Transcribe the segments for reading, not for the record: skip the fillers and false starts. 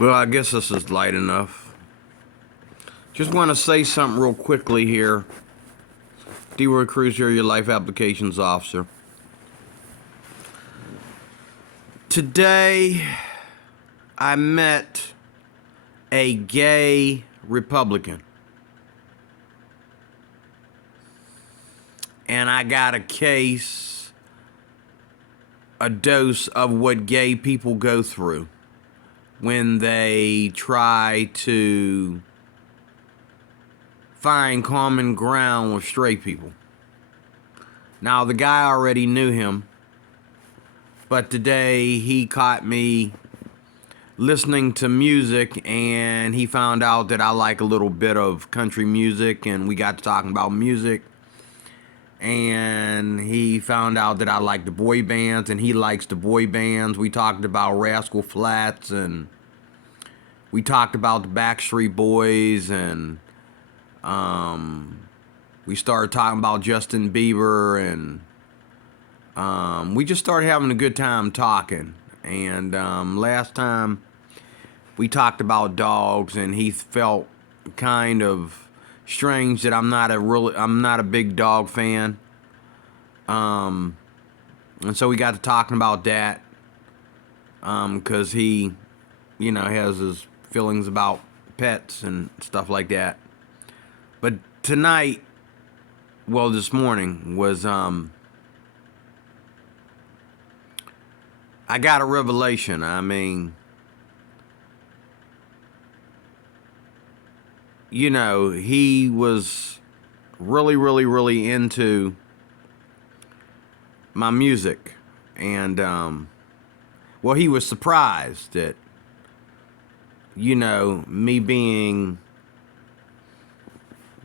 Well, I guess this is light enough. Just want to say something real quickly here. D-Roy Cruz here, your life applications officer. Today, I met a gay Republican. And I got a dose of what gay people go through when they try to find common ground with straight people. Now, the guy already knew him, but today he caught me listening to music, and he found out that I like a little bit of country music, and we got to talking about music. And he found out that I like the boy bands, and he likes the boy bands. We talked about Rascal Flatts, and we talked about the Backstreet Boys, and we started talking about Justin Bieber, and we just started having a good time talking. And last time we talked about dogs, and he felt kind of strange that I'm not a big dog fan. And so we got to talking about that. 'Cause he, has his feelings about pets and stuff like that. But tonight, this morning was, I got a revelation. I mean, he was really, really, really into my music. And, he was surprised that, me being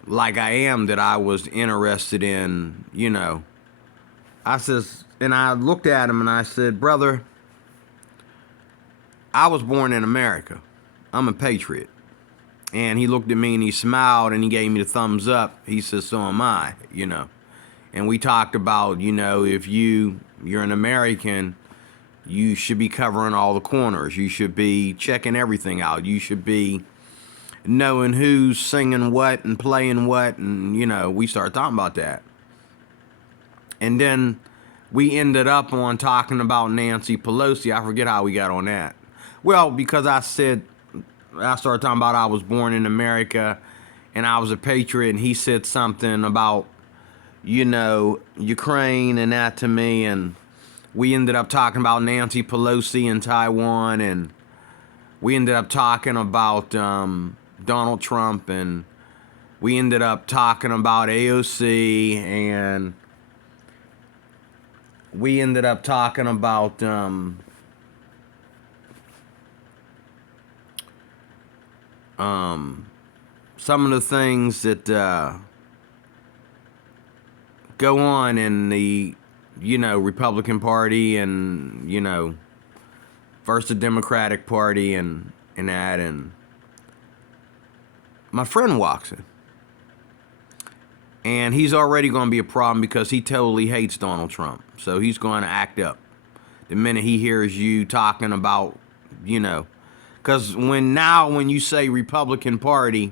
like I am, that I was interested in, I says, and I looked at him and I said, brother, I was born in America. I'm a patriot. And he looked at me and he smiled and he gave me the thumbs up. He says, so am I, And we talked about, if you're an American, you should be covering all the corners. You should be checking everything out. You should be knowing who's singing what and playing what. And, we started talking about that. And then we ended up on talking about Nancy Pelosi. I forget how we got on that. Well, because I started talking about I was born in America and I was a patriot, and he said something about, Ukraine and that to me, and we ended up talking about Nancy Pelosi in Taiwan, and we ended up talking about Donald Trump, and we ended up talking about AOC, and we ended up talking about some of the things that go on in the, Republican Party, and, first the Democratic Party, and that, and my friend walks in. And he's already going to be a problem because he totally hates Donald Trump. So he's going to act up the minute he hears you talking about, because when you say Republican Party,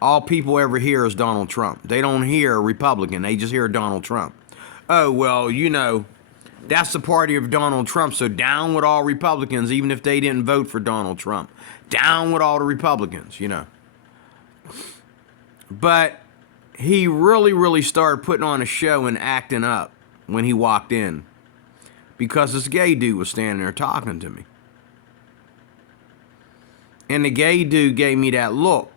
all people ever hear is Donald Trump. They don't hear Republican. They just hear Donald Trump. Oh, well, that's the party of Donald Trump. So down with all Republicans, even if they didn't vote for Donald Trump. Down with all the Republicans, But he really, really started putting on a show and acting up when he walked in, because this gay dude was standing there talking to me. And the gay dude gave me that look.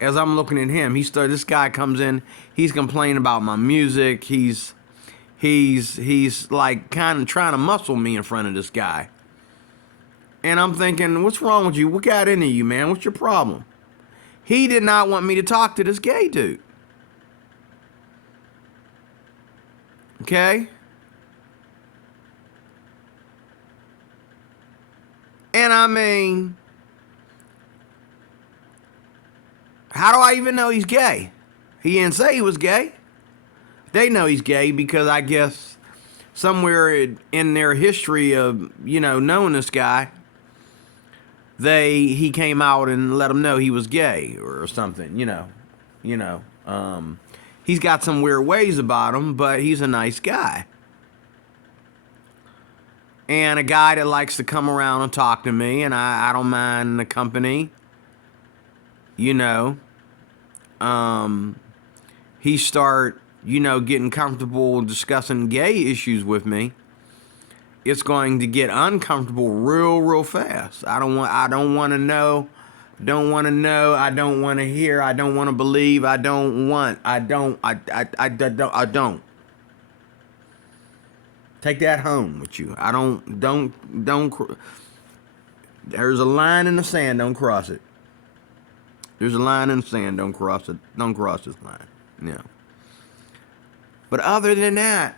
As I'm looking at him, this guy comes in, he's complaining about my music. He's like kind of trying to muscle me in front of this guy. And I'm thinking, what's wrong with you? What got into you, man? What's your problem? He did not want me to talk to this gay dude. Okay? And I mean, how do I even know he's gay? He didn't say he was gay. They know he's gay because I guess somewhere in their history of, knowing this guy, he came out and let them know he was gay or something, he's got some weird ways about him, but he's a nice guy. And a guy that likes to come around and talk to me, and I don't mind the company, he start, getting comfortable discussing gay issues with me. It's going to get uncomfortable real fast. I don't want to know. I don't want to hear. I don't want to believe. I don't. Take that home with you. Don't. There's a line in the sand. Don't cross it. There's a line in the sand. Don't cross it. Don't cross this line. Yeah. But other than that,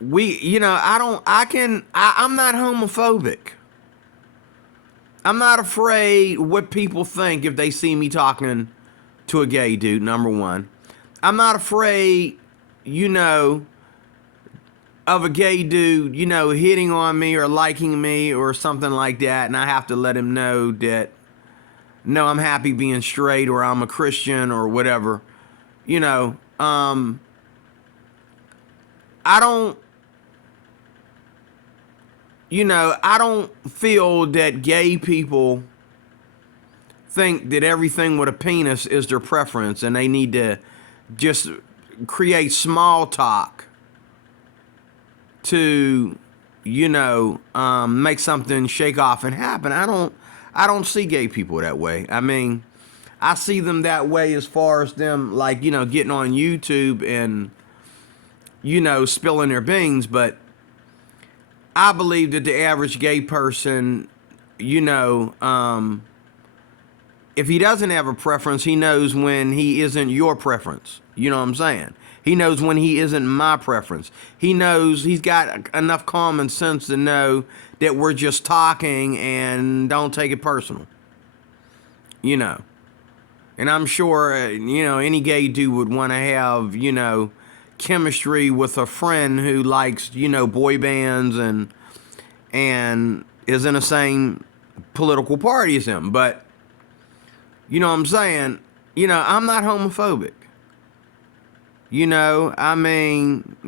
I'm not homophobic. I'm not afraid what people think if they see me talking to a gay dude, number one. I'm not afraid, of a gay dude, hitting on me or liking me or something like that, and I have to let him know that, no, I'm happy being straight, or I'm a Christian, or whatever. I don't feel that gay people think that everything with a penis is their preference, and they need to just create small talk to, make something shake off and happen. I don't see gay people that way. I mean, I see them that way as far as them, like, getting on YouTube and, spilling their beans. But I believe that the average gay person, if he doesn't have a preference, he knows when he isn't your preference. You know what I'm saying? He knows when he isn't my preference. He knows, he's got enough common sense to know that we're just talking and don't take it personal. And I'm sure, any gay dude would want to have, chemistry with a friend who likes, boy bands and is in the same political party as him. But, you know what I'm saying? I'm not homophobic.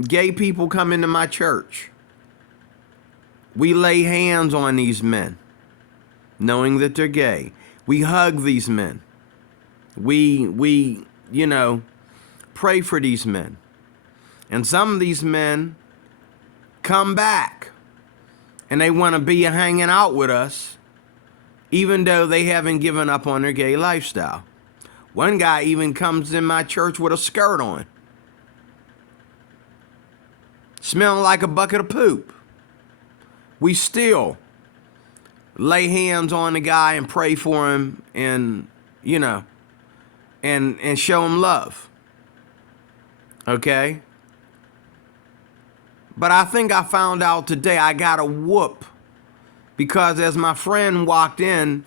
Gay people come into my church. We lay hands on these men, knowing that they're gay. We hug these men. We pray for these men. And some of these men come back and they want to be hanging out with us, even though they haven't given up on their gay lifestyle. One guy even comes in my church with a skirt on, smelling like a bucket of poop. We still lay hands on the guy and pray for him and, and show him love. Okay? But I think I found out today I got a whoop because as my friend walked in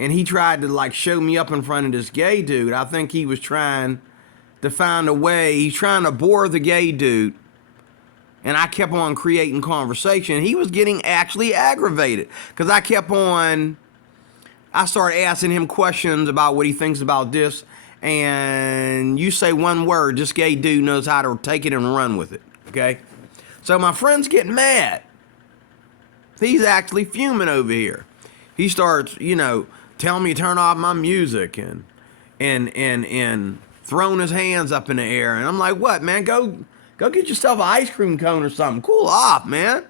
and he tried to show me up in front of this gay dude, I think he was trying to find a way. He's trying to bore the gay dude. And I kept on creating conversation. He was getting actually aggravated because I started asking him questions about what he thinks about this. And you say one word, this gay dude knows how to take it and run with it. Okay? So my friend's getting mad. He's actually fuming over here. He starts, telling me to turn off my music and throwing his hands up in the air. And I'm like, what, man? Go get yourself an ice cream cone or something. Cool off, man.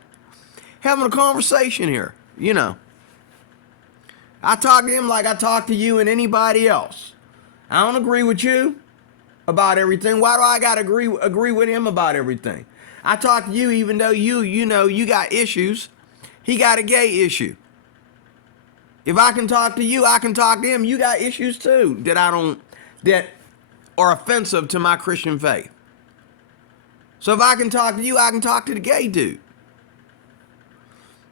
Having a conversation here, I talk to him like I talk to you and anybody else. I don't agree with you about everything. Why do I got to agree with him about everything? I talk to you even though you got issues. He got a gay issue. If I can talk to you, I can talk to him. You got issues too that are offensive to my Christian faith. So if I can talk to you, I can talk to the gay dude.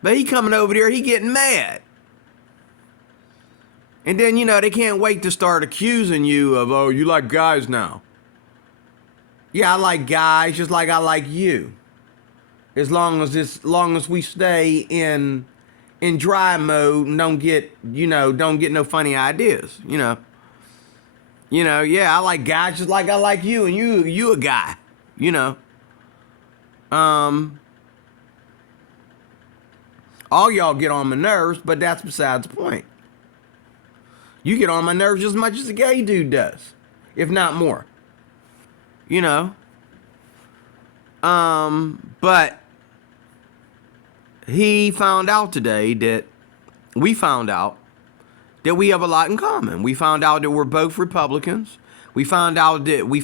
But he coming over there, he getting mad. And then, they can't wait to start accusing you of, oh, you like guys now. Yeah, I like guys just like I like you. Long as we stay in dry mode and don't get no funny ideas. Yeah, I like guys just like I like you, and you a guy. You know. Um, all y'all get on my nerves, but that's besides the point. You get on my nerves just as much as a gay dude does, if not more. You know. But he found out today that we found out that we have a lot in common. We found out that we're both Republicans. We found out that we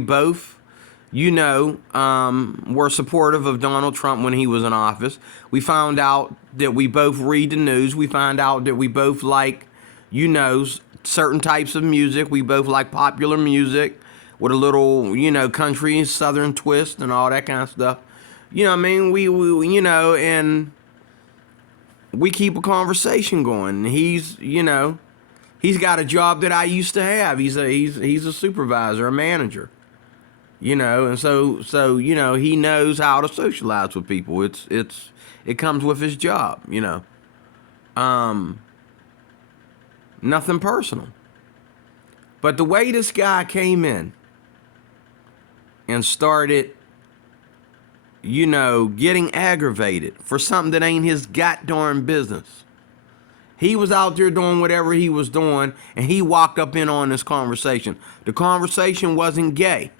both, were supportive of Donald Trump when he was in office. We found out that we both read the news. We found out that we both like, certain types of music. We both like popular music with a little, country and southern twist and all that kind of stuff. You know what I mean? We and we keep a conversation going. He's got a job that I used to have. He's a supervisor, a manager. And so he knows how to socialize with people. It comes with his job. Nothing personal. But the way this guy came in and started getting aggravated for something that ain't his goddamn business. He was out there doing whatever he was doing, and he walked up in on this conversation. The conversation wasn't gay.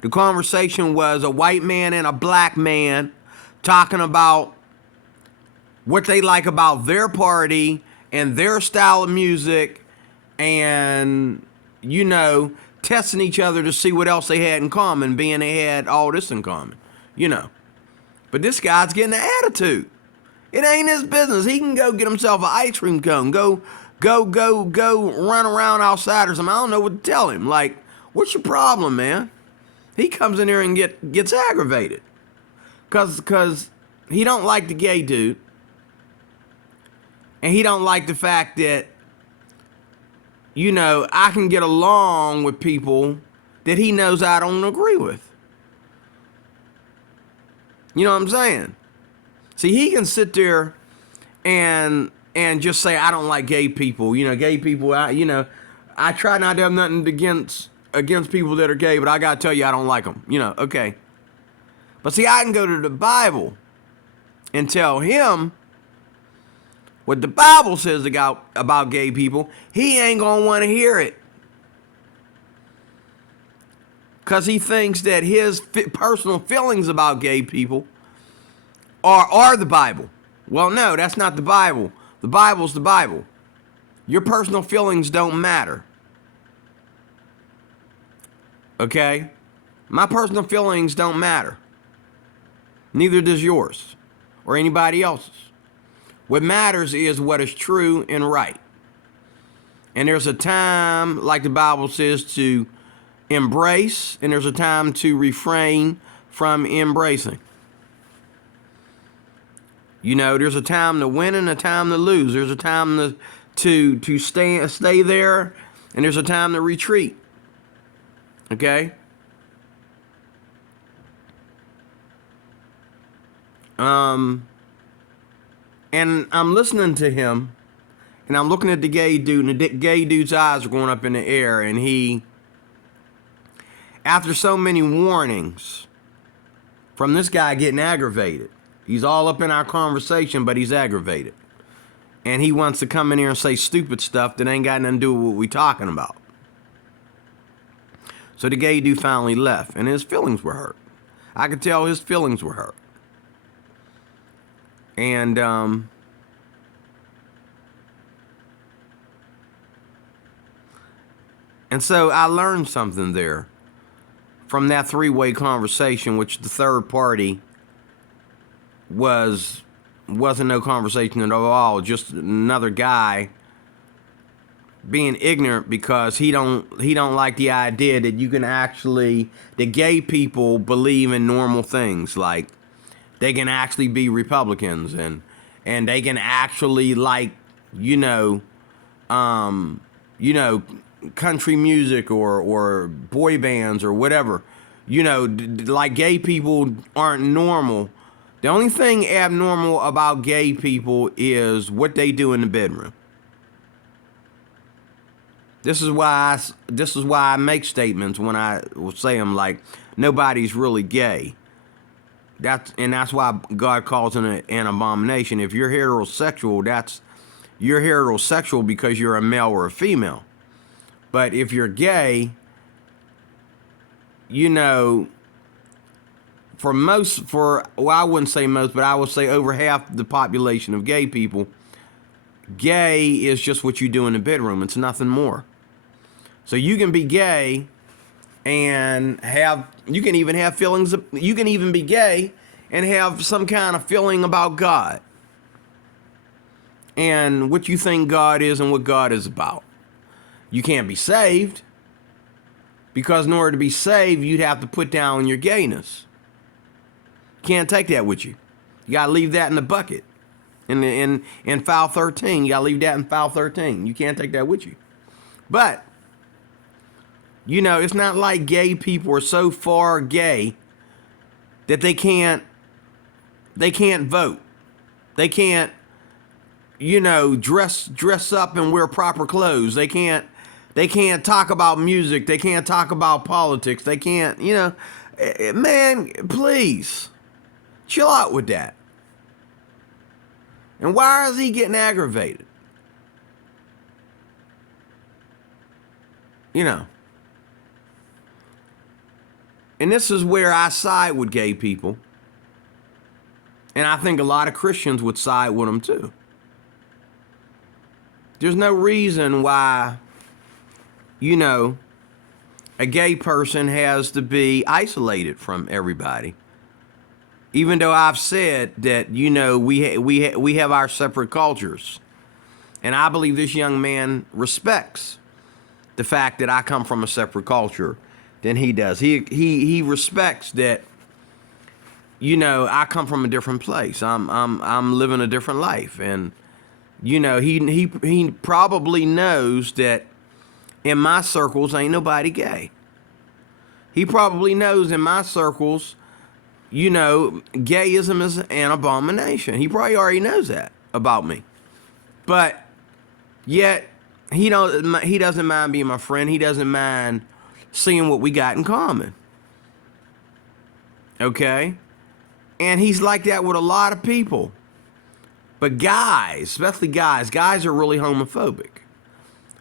The conversation was a white man and a black man talking about what they like about their party and their style of music and, testing each other to see what else they had in common, being they had all this in common. But this guy's getting an attitude. It ain't his business. He can go get himself an ice cream cone. Go run around outside or something. I don't know what to tell him. Like, what's your problem, man? He comes in here and gets aggravated. Cause he don't like the gay dude. And he don't like the fact that, I can get along with people that he knows I don't agree with. You know what I'm saying? See, he can sit there and just say, I don't like gay people. Gay people, I try not to have nothing against people that are gay, but I got to tell you, I don't like them. Okay. But see, I can go to the Bible and tell him what the Bible says about gay people. He ain't going to want to hear it. Because he thinks that his personal feelings about gay people are the Bible. Well, no, that's not the Bible. The Bible's the Bible. Your personal feelings don't matter. Okay? My personal feelings don't matter. Neither does yours or anybody else's. What matters is what is true and right. And there's a time, like the Bible says, to embrace, and there's a time to refrain from embracing. There's a time to win and a time to lose. There's a time to stay there, and there's a time to retreat. Okay? And I'm listening to him, and I'm looking at the gay dude, and the gay dude's eyes are going up in the air, and he, after so many warnings from this guy getting aggravated, he's all up in our conversation, but he's aggravated. And he wants to come in here and say stupid stuff that ain't got nothing to do with what we talking about. So the gay dude finally left, and his feelings were hurt. I could tell his feelings were hurt. And so I learned something there from that three-way conversation, which the third party wasn't no conversation at all, just another guy being ignorant because he don't like the idea that you can actually, that gay people believe in normal things, like they can actually be Republicans and they can actually like, country music or boy bands or whatever. like gay people aren't normal. The only thing abnormal about gay people is what they do in the bedroom. This is why I make statements when I say them, like nobody's really gay. That's why God calls it an abomination. If you're heterosexual, you're heterosexual because you're a male or a female. But if you're gay, I wouldn't say most, but I would say over half the population of gay people, gay is just what you do in the bedroom. It's nothing more. So you can be gay and you can even be gay and have some kind of feeling about God and what you think God is and what God is about. You can't be saved, because in order to be saved, you'd have to put down your gayness. You can't take that with you. You gotta leave that in the bucket. In file 13, you gotta leave that in file 13. You can't take that with you. But it's not like gay people are so far gay that they can't vote. They can't, dress up and wear proper clothes. They can't talk about music. They can't talk about politics. They can't, man, please chill out with that. And why is he getting aggravated? And this is where I side with gay people. And I think a lot of Christians would side with them too. There's no reason why, a gay person has to be isolated from everybody. Even though I've said that, we have our separate cultures. And I believe this young man respects the fact that I come from a separate culture than he does. He respects that, I come from a different place. I'm living a different life. And, he probably knows that in my circles ain't nobody gay. He probably knows in my circles, gayism is an abomination. He probably already knows that about me. But yet he doesn't mind being my friend. He doesn't mind seeing what we got in common. Okay? And he's like that with a lot of people. But guys, especially guys are really homophobic.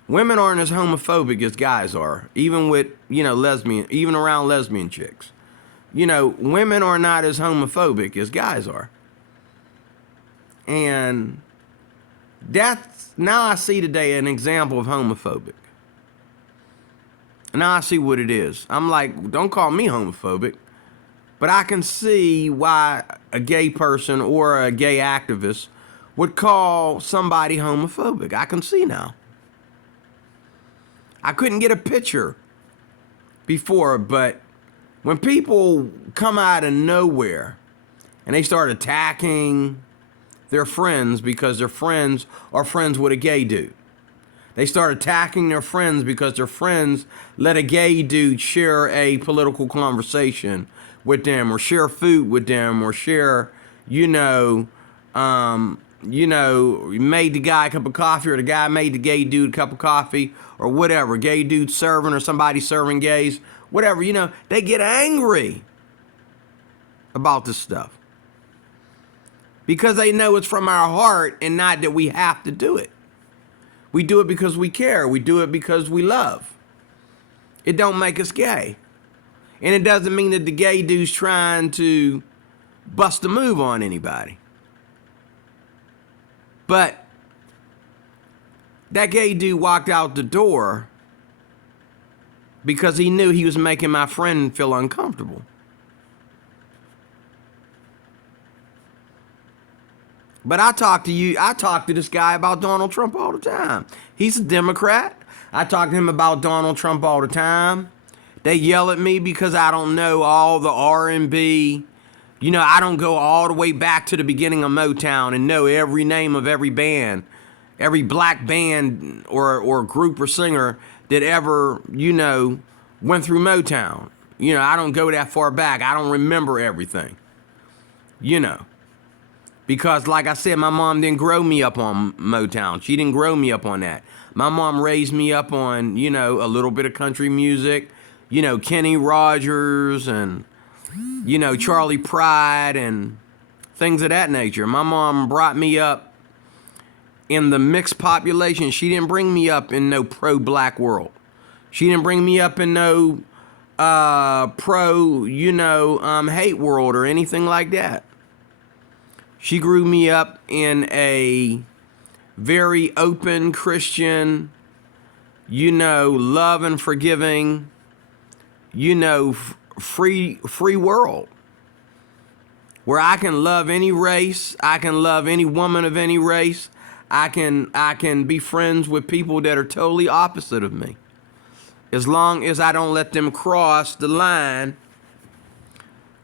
Women aren't as homophobic as guys are, even with, even around lesbian chicks. Women are not as homophobic as guys are. And now I see today an example of homophobic. Now I see what it is. I'm like, don't call me homophobic. But I can see why a gay person or a gay activist would call somebody homophobic. I can see now. I couldn't get a picture before, but when people come out of nowhere and they start attacking their friends because their friends are friends with a gay dude. They start attacking their friends because their friends let a gay dude share a political conversation with them, or share food with them, or share, made the guy a cup of coffee, or the guy made the gay dude a cup of coffee, or whatever. Gay dude serving, or somebody serving gays, whatever. They get angry about this stuff because they know it's from our heart and not that we have to do it. We do it because we care. We do it because we love. It don't make us gay. And it doesn't mean that the gay dude's trying to bust a move on anybody. But that gay dude walked out the door because he knew he was making my friend feel uncomfortable. But I talk to this guy about Donald Trump all the time. He's a Democrat. I talk to him about Donald Trump all the time. They yell at me because I don't know all the R&B. I don't go all the way back to the beginning of Motown and know every name of every band, every black band or group or singer that ever, went through Motown. You know, I don't go that far back. I don't remember everything. You know. Because like I said, my mom didn't grow me up on Motown. She didn't grow me up on that. My mom raised me up on, you know, a little bit of country music, you know, Kenny Rogers and, you know, Charlie Pride and things of that nature. My mom brought me up in the mixed population. She didn't bring me up in no pro-black world. She didn't bring me up in no pro, you know, hate world or anything like that. She grew me up in a very open Christian, you know, love and forgiving, you know, free world where I can love any race, I can love any woman of any race, I can be friends with people that are totally opposite of me, as long as I don't let them cross the line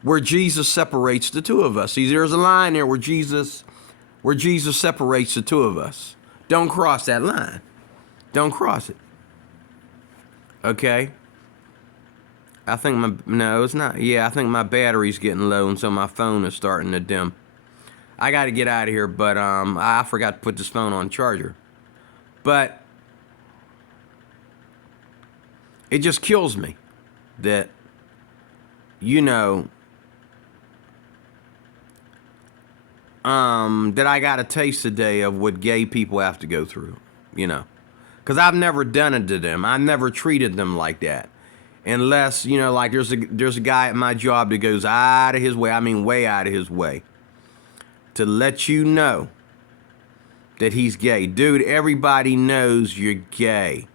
where Jesus separates the two of us. See, there's a line there where Jesus separates the two of us. Don't cross that line. Don't cross it. Okay? I think it's not. Yeah, I think my battery's getting low, and so my phone is starting to dim. I got to get out of here, but I forgot to put this phone on charger. But it just kills me that, you know, that I got a taste today of what gay people have to go through, you know. Because I've never done it to them. I never treated them like that. Unless, you know, like there's a guy at my job that goes out of his way, I mean way out of his way, to let you know that he's gay. Dude, everybody knows you're gay.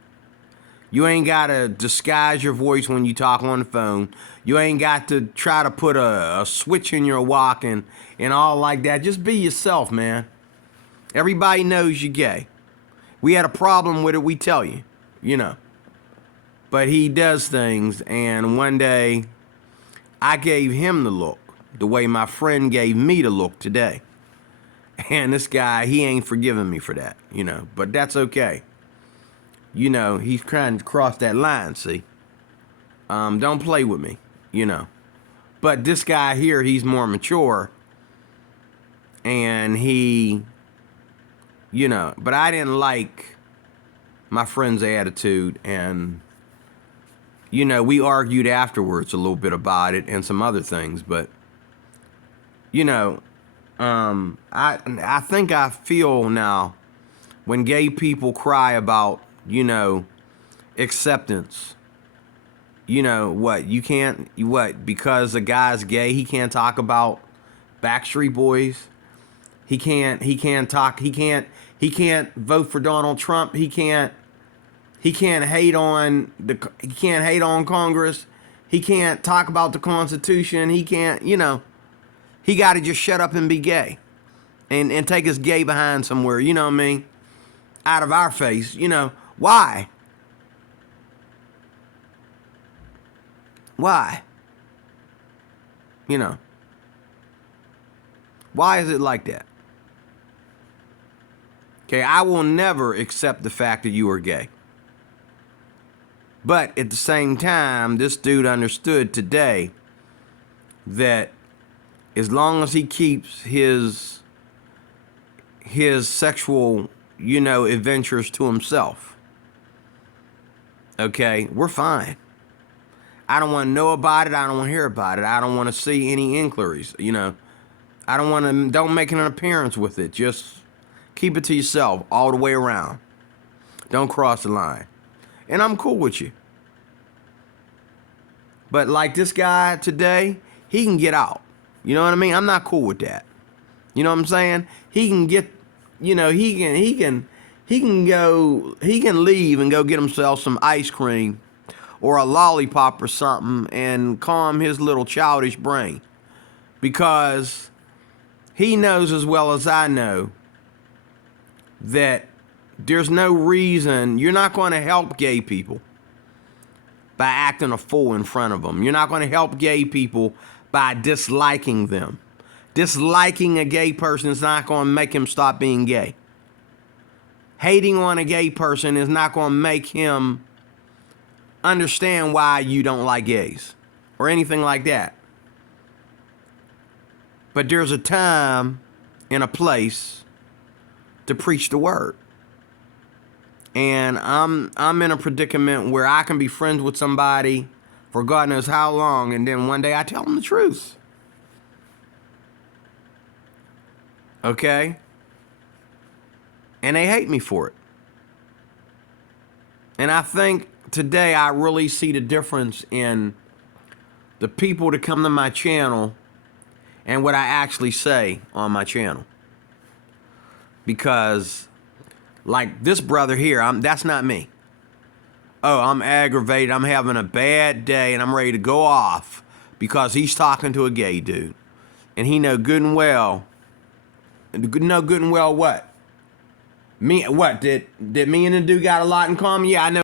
You ain't got to disguise your voice when you talk on the phone. You ain't got to try to put a switch in your walk and all like that. Just be yourself, man. Everybody knows you're gay. We had a problem with it, we tell you, you know. But he does things, and one day I gave him the look, the way my friend gave me the look today. And this guy, he ain't forgiving me for that, you know. But that's okay. You know, he's trying to cross that line, see. Don't play with me, you know. But this guy here, he's more mature. And he, you know, but I didn't like my friend's attitude. And, you know, we argued afterwards a little bit about it and some other things. But, you know, I think I feel now when gay people cry about, you know, acceptance. You know what? You can't, what? Because a guy's gay, he can't talk about Backstreet Boys. He can't vote for Donald Trump. He can't hate on Congress. He can't talk about the Constitution. He can't, you know, he got to just shut up and be gay and take his gay behind somewhere, you know what I mean? Out of our face, you know. Why? Why? You know. Why is it like that? Okay, I will never accept the fact that you are gay. But at the same time, this dude understood today that as long as he keeps his sexual, you know, adventures to himself, okay, we're fine. I don't want to know about it. I don't want to hear about it. I don't want to see any inquiries, you know. Don't make an appearance with it. Just keep it to yourself all the way around. Don't cross the line. And I'm cool with you. But like this guy today, he can get out. You know what I mean? I'm not cool with that. You know what I'm saying? He can get, you know, he can leave and go get himself some ice cream or a lollipop or something and calm his little childish brain. Because he knows as well as I know that there's no reason, you're not going to help gay people by acting a fool in front of them. You're not going to help gay people by disliking them. Disliking a gay person is not going to make him stop being gay. Hating on a gay person is not going to make him understand why you don't like gays or anything like that. But there's a time and a place to preach the word. And I'm in a predicament where I can be friends with somebody for God knows how long, and then one day I tell them the truth. Okay? And they hate me for it. And I think today I really see the difference in the people that come to my channel and what I actually say on my channel. Because, like this brother here, that's not me. Oh, I'm aggravated, I'm having a bad day, and I'm ready to go off because he's talking to a gay dude. And he know good and well what? Me, what? Did me and the dude got a lot in common? Yeah, I know.